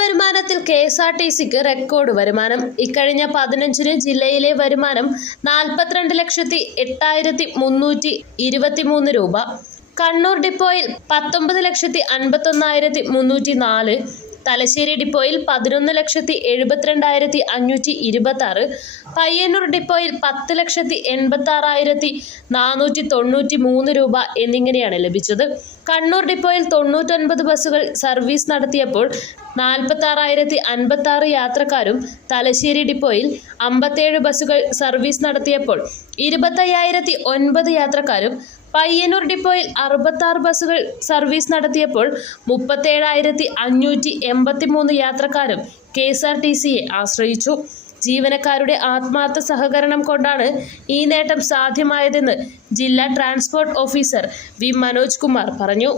വരുമാനത്തിൽ KSRTCക്ക് റെക്കോർഡ് വരുമാനം. ഇക്കഴിഞ്ഞ 15-ന് ജില്ലയിലെ വരുമാനം 42,08,323 രൂപ. കണ്ണൂർ ഡിപ്പോയിൽ 19,51,304, തലശ്ശേരി ഡിപ്പോയിൽ 11,72,526, പയ്യന്നൂർ ഡിപ്പോയിൽ 10,86,493 രൂപ എന്നിങ്ങനെയാണ് ലഭിച്ചത്. കണ്ണൂർ ഡിപ്പോയിൽ 99 ബസ്സുകൾ സർവീസ് നടത്തിയപ്പോൾ 46,056 യാത്രക്കാരും, തലശ്ശേരി ഡിപ്പോയിൽ 57 ബസ്സുകൾ സർവീസ് നടത്തിയപ്പോൾ 25,009 യാത്രക്കാരും, പയ്യന്നൂർ ഡിപ്പോയിൽ 66 ബസ്സുകൾ സർവീസ് നടത്തിയപ്പോൾ 37,583 യാത്രക്കാരും KSRTCയെ ആശ്രയിച്ചു. ജീവനക്കാരുടെ ആത്മാർത്ഥ സഹകരണം കൊണ്ടാണ് ഈ നേട്ടം സാധ്യമായതെന്ന് ജില്ലാ transport officer V Manoj Kumar പറഞ്ഞു.